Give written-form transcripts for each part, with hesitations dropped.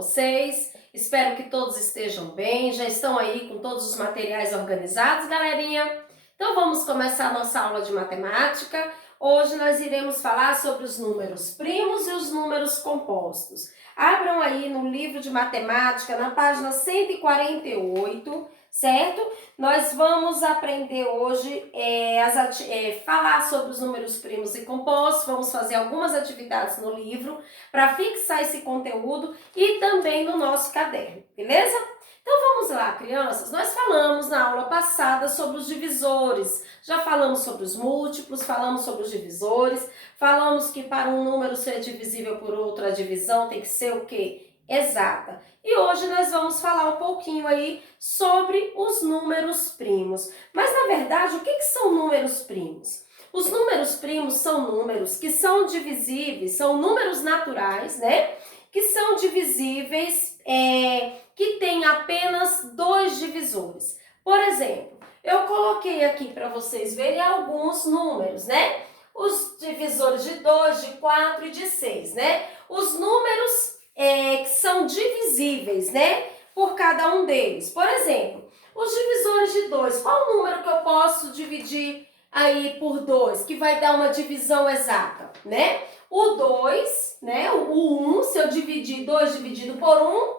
vocês? Espero que todos estejam bem, já estão aí com todos os materiais organizados, galerinha? Então vamos começar a nossa aula de matemática. Hoje nós iremos falar sobre os números primos e os números compostos. Abram aí no livro de matemática, na página 148, certo? Nós vamos aprender hoje falar sobre os números primos e compostos, vamos fazer algumas atividades no livro para fixar esse conteúdo e também no nosso caderno, beleza? Então vamos lá, crianças, nós falamos na aula passada sobre os divisores, já falamos sobre os múltiplos, falamos sobre os divisores, falamos que para um número ser divisível por outro, a divisão tem que ser o quê? Exata. E hoje nós vamos falar um pouquinho aí sobre os números primos. Mas na verdade, o que são números primos? Os números primos são números que são divisíveis, são números naturais, né? Que são divisíveis, que tem apenas dois divisores. Por exemplo, eu coloquei aqui para vocês verem alguns números, né? Os divisores de 2, de 4 e de 6, né? Os números que são divisíveis, né? Por cada um deles. Por exemplo, os divisores de 2, qual o número que eu posso dividir aí por 2, que vai dar uma divisão exata, né? O 2, né? O 1, se eu dividir 2 dividido por 1,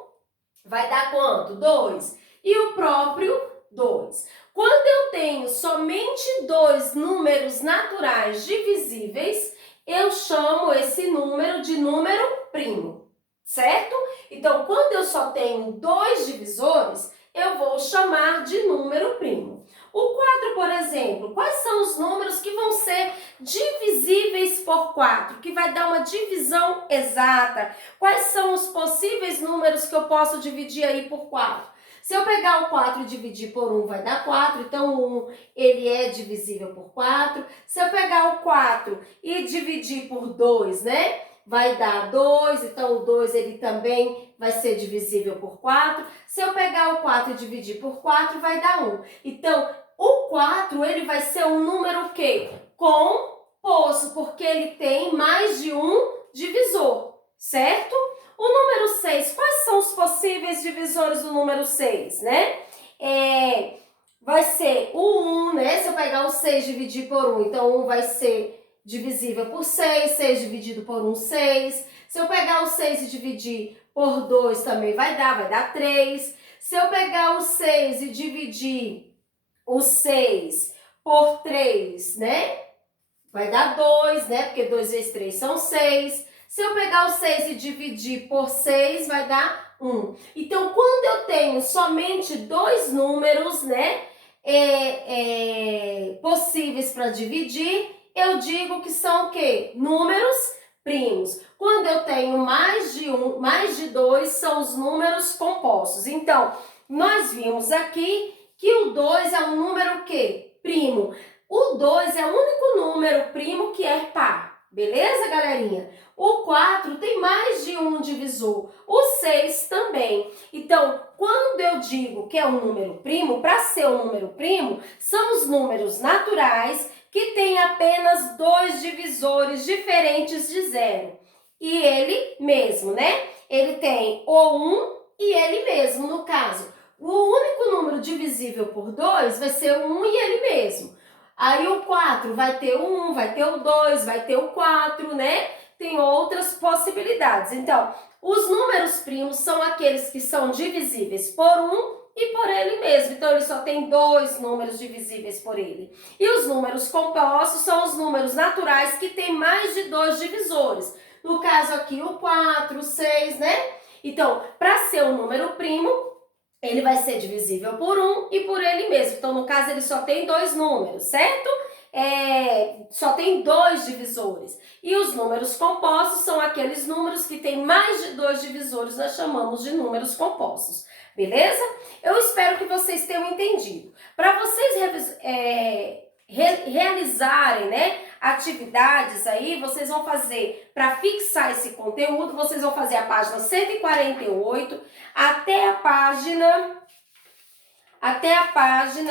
vai dar quanto? 2. E o próprio 2. Quando eu tenho somente dois números naturais divisíveis, eu chamo esse número de número primo, certo? Então, quando eu só tenho dois divisores, eu vou chamar de número primo. O 4, por exemplo, quais são os números que vão ser divisíveis por 4, que vai dar uma divisão exata? Quais são os possíveis números que eu posso dividir aí por 4? Se eu pegar o 4 e dividir por 1, vai dar 4, então o 1 ele é divisível por 4. Se eu pegar o 4 e dividir por 2, né? Vai dar 2, então o 2 ele também vai ser divisível por 4. Se eu pegar o 4 e dividir por 4, vai dar 1. Então, o 4 ele vai ser um número o quê? Composto, porque ele tem mais de um divisor, certo? O número 6, quais são os possíveis divisores do número 6, né? Vai ser o 1, né? Se eu pegar o 6 e dividir por 1, então 1 vai ser divisível por 6, 6 dividido por 1, 6. Se eu pegar o 6 e dividir por 2, também vai dar 3. Se eu pegar o 6 e dividir o 6 por 3, né? Vai dar 2, né? Porque 2 vezes 3 são 6. Se eu pegar o 6 e dividir por 6, vai dar 1. Então, quando eu tenho somente dois números, né? Possíveis para dividir, eu digo que são o quê? Números primos. Quando eu tenho mais de dois, são os números compostos. Então, nós vimos aqui que o 2 é um número o quê? Primo. O 2 é o único número primo que é par. Beleza, galerinha? O 4 tem mais de um divisor. O 6 também. Então, quando eu digo que é um número primo, para ser um número primo, são os números naturais que têm apenas dois divisores diferentes de zero. E ele mesmo, né? Ele tem o 1 e ele mesmo, no caso. O único número divisível por 2 vai ser o 1 e ele mesmo. Aí o 4 vai ter o 1, vai ter o 2, vai ter o 4, né? Tem outras possibilidades. Então, os números primos são aqueles que são divisíveis por 1 e por ele mesmo. Então, ele só tem dois números divisíveis por ele. E os números compostos são os números naturais que têm mais de dois divisores. No caso aqui, o 4, o 6, né? Então, para ser um número primo, ele vai ser divisível por 1 e por ele mesmo. Então, no caso, ele só tem dois números, certo? Só tem dois divisores. E os números compostos são aqueles números que têm mais de dois divisores, nós chamamos de números compostos. Beleza? Eu espero que vocês tenham entendido. Para vocês realizarem, né, atividades aí, vocês vão fazer, para fixar esse conteúdo, vocês vão fazer a página 148 até a página,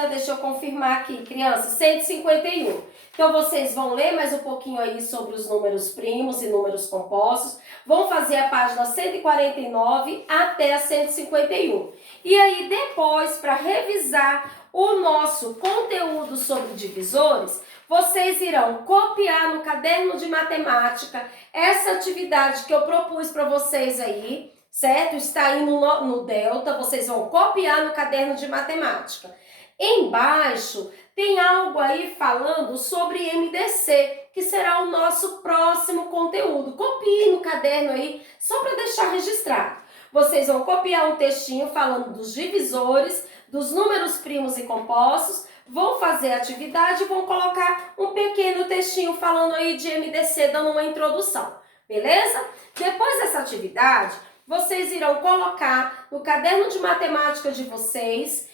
deixa eu confirmar aqui, crianças, 151. Então, vocês vão ler mais um pouquinho aí sobre os números primos e números compostos, vão fazer a página 149 até a 151. E aí, depois, para revisar o nosso conteúdo sobre divisores, vocês irão copiar no caderno de matemática essa atividade que eu propus para vocês aí, certo? Está aí no Delta, vocês vão copiar no caderno de matemática. Embaixo tem algo aí falando sobre MDC, que será o nosso próximo conteúdo. Copie no caderno aí, só para deixar registrado. Vocês vão copiar um textinho falando dos divisores, dos números primos e compostos, vão fazer a atividade e vão colocar um pequeno textinho falando aí de MDC, dando uma introdução, beleza? Depois dessa atividade, vocês irão colocar no caderno de matemática de vocês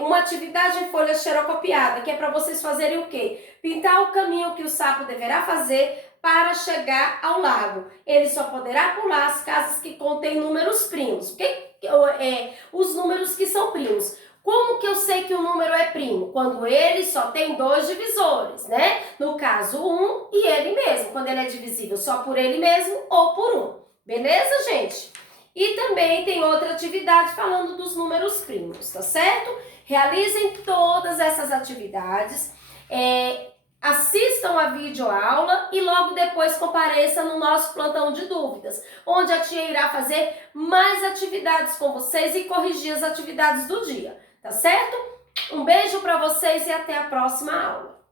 uma atividade em folha xerocopiada, que é para vocês fazerem o quê? Pintar o caminho que o sapo deverá fazer para chegar ao lago. Ele só poderá pular as casas que contêm números primos. Os números que são primos. Como que eu sei que o número é primo? Quando ele só tem 2 divisores, né? No caso, 1 e ele mesmo. Quando ele é divisível só por ele mesmo ou por 1. Beleza, gente? E também tem outra atividade falando dos números primos, tá certo? Realizem todas essas atividades, assistam a videoaula e logo depois compareça no nosso plantão de dúvidas, onde a tia irá fazer mais atividades com vocês e corrigir as atividades do dia, tá certo? Um beijo para vocês e até a próxima aula.